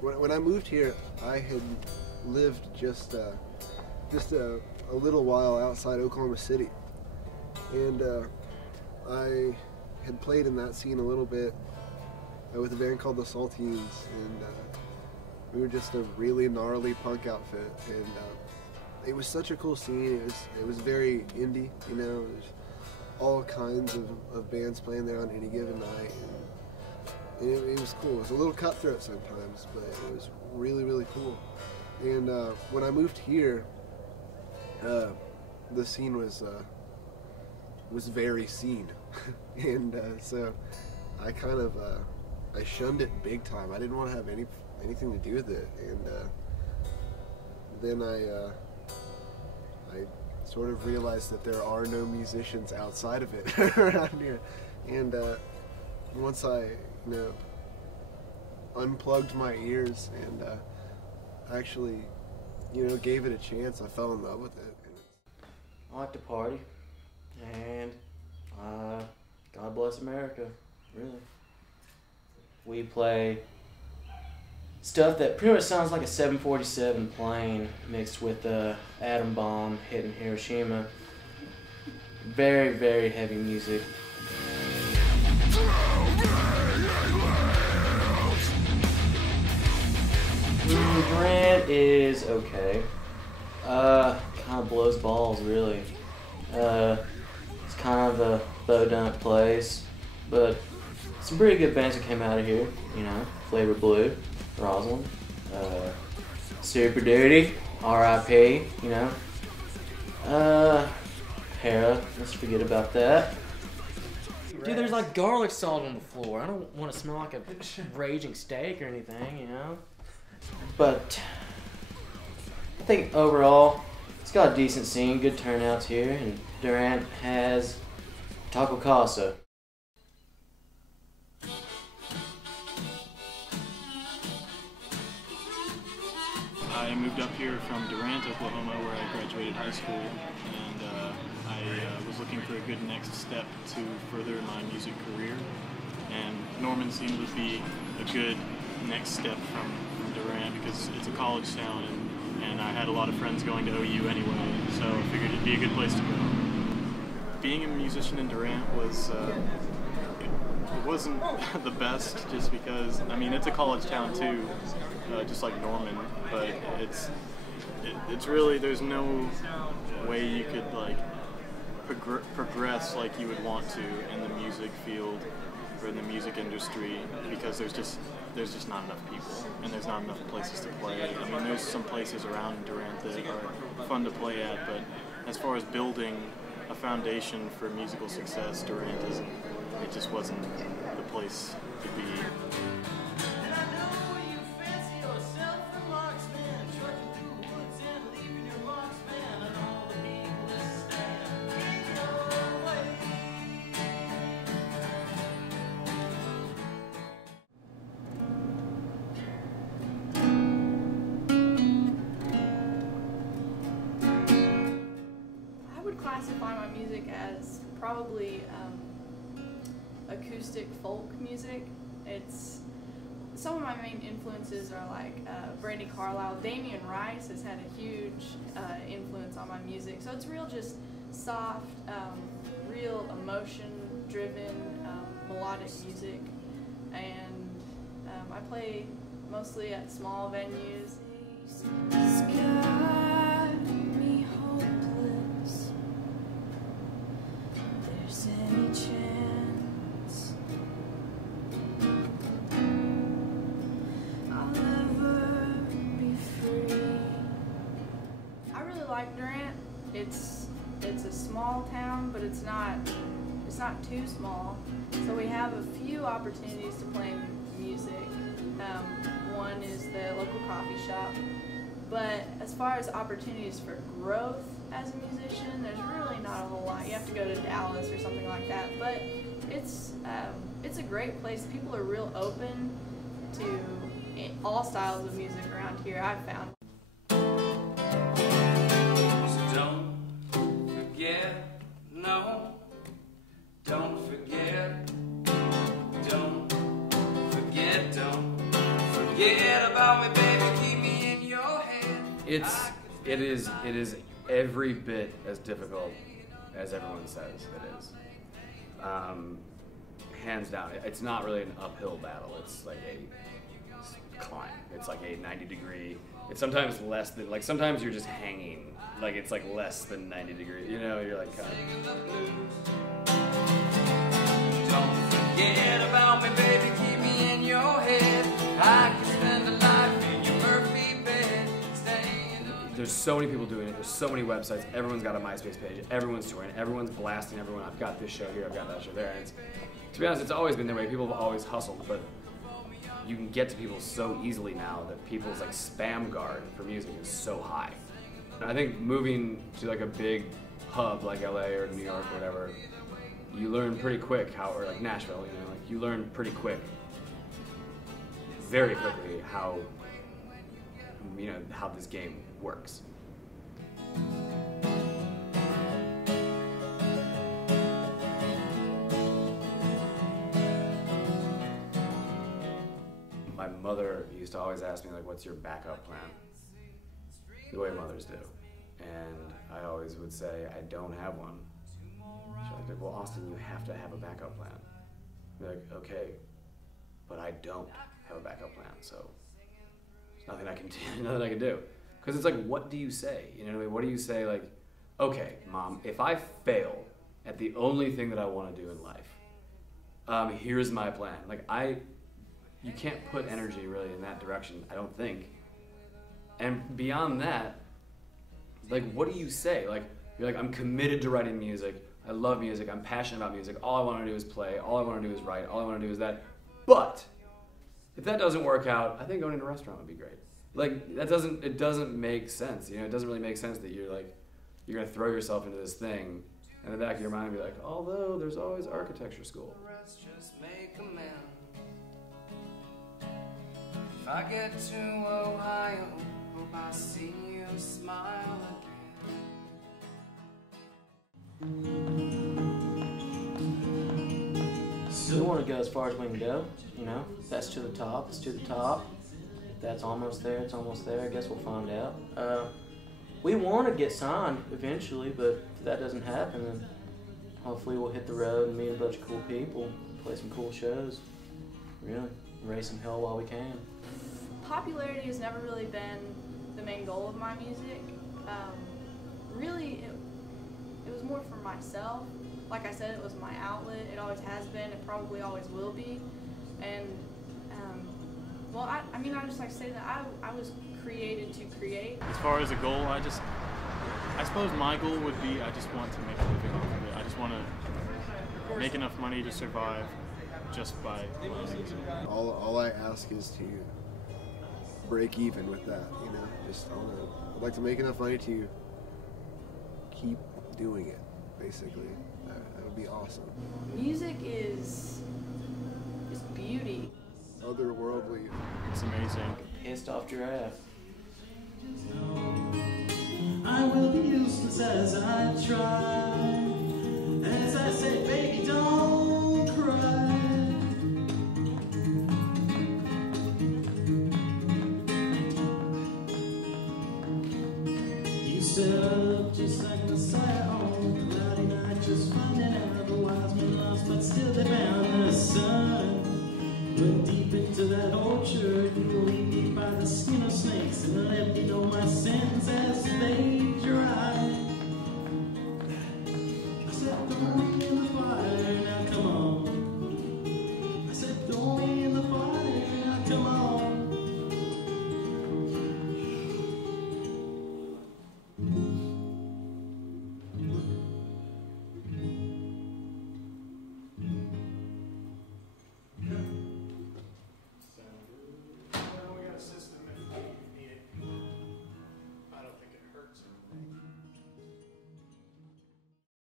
when I moved here, I had lived just a little while outside Oklahoma City, and I had played in that scene a little bit with a band called the Saltines, and we were just a really gnarly punk outfit, and it was such a cool scene. It was very indie, you know. There's all kinds of bands playing there on any given night, and it was cool. It was a little cutthroat sometimes, but it was really, really cool. And when I moved here, the scene was very scene, and so I kind of I shunned it big time. I didn't want to have anything to do with it, and then I sort of realized that there are no musicians outside of it around here, and once I unplugged my ears and actually gave it a chance, I fell in love with it. I like to party, and God bless America, really. We play stuff that pretty much sounds like a 747 plane mixed with a atom bomb hitting Hiroshima. Very, very heavy music. Durant is okay. Kind of blows balls, really. It's kind of a bodunk place, but some pretty good bands that came out of here, Flavor Blue, Rosalind, Super Duty, R.I.P., Hera, let's forget about that. Dude, there's like garlic salt on the floor. I don't want to smell like a raging steak or anything, But I think overall, it's got a decent scene, good turnouts here, and Durant has Taco Casa. I moved up here from Durant, Oklahoma, where I graduated high school, and I was looking for a good next step to further my music career, and Norman seemed to be a good next step from Durant because it's a college town, and I had a lot of friends going to OU anyway, so I figured it'd be a good place to go. Being a musician in Durant was it wasn't the best, just because it's a college town too, just like Norman, but it's really, there's no way you could like progress like you would want to in the music field or in the music industry, because there's just not enough people, and there's not enough places to play. There's some places around Durant that are fun to play at, but as far as building a foundation for musical success, Durant isn't. It just wasn't the place to be. Classify my music as probably acoustic folk music. Some of my main influences are like Brandi Carlile. Damien Rice has had a huge influence on my music. So it's real just soft, real emotion-driven, melodic music, and I play mostly at small venues. Like Durant, it's a small town, but it's not too small. So we have a few opportunities to play music. One is the local coffee shop, but as far as opportunities for growth as a musician, there's really not a whole lot. You have to go to Dallas or something like that, but it's a great place. People are real open to all styles of music around here, I've found. Forget about It is every bit as difficult as everyone says it is. Hands down, it's not really an uphill battle. It's like a climb. It's like a 90-degree. It's sometimes less than, like sometimes you're just hanging. Like it's like less than 90 degrees. You know, you're like kind of. Don't forget about me, baby. Keep me in your head. I can spend a life in your Murphy bed. There's so many people doing it. There's so many websites. Everyone's got a MySpace page. Everyone's touring. Everyone's blasting everyone. I've got this show here. I've got that show there. And it's, to be honest, it's always been the way. People have always hustled, but you can get to people so easily now that people's like spam guard for music is so high. I think moving to like a big hub like LA or New York or whatever, you learn pretty quick how, or like Nashville, you know, like you learn pretty quick, very quickly how, you know, how this game works. My mother used to always ask me, like, what's your backup plan? The way mothers do. And I always would say, I don't have one. She's like, well, Austin, you have to have a backup plan. I'd be like, okay, but I don't have a backup plan, so there's nothing I can do, nothing I can do. Because it's like, what do you say? You know what I mean? What do you say, like, okay, Mom, if I fail at the only thing that I want to do in life, here's my plan. Like, you can't put energy really in that direction, I don't think. And beyond that, like, what do you say? Like, you're like, I'm committed to writing music. I love music. I'm passionate about music. All I want to do is play. All I want to do is write. All I want to do is that. But if that doesn't work out, I think going to a restaurant would be great. Like, it doesn't make sense. You know, it doesn't really make sense that you're like, you're going to throw yourself into this thing, and in the back of your mind be like, although there's always architecture school. Just make amends. If I get to Ohio, hope I see you smile again. We want to go as far as we can go, you know. If that's to the top, it's to the top. If that's almost there, it's almost there. I guess we'll find out. We want to get signed eventually, but if that doesn't happen, then hopefully we'll hit the road and meet a bunch of cool people, play some cool shows. Really, raise some hell while we can. Popularity has never really been the main goal of my music. Really, it was more for myself. Like I said, it was my outlet. It always has been. It probably always will be. And well, I mean, I just like to say that I was created to create. As far as a goal, I suppose my goal would be, I just want to make a living off of it. I just want to make enough money to survive just by playing. All I ask is to break even with that, you know. I'd like to make enough money to keep doing it, basically. That would be awesome. Music is beauty. Otherworldly. It's amazing. Pissed off giraffe. I will be useless as I try. As I say, baby, don't cry. You set up just like the Messiah on a cloudy night, just finding out the wise men lost, but still they found the sun. Went deep into that orchard, kneeling deep by the skin of snakes, and let me know my sins as they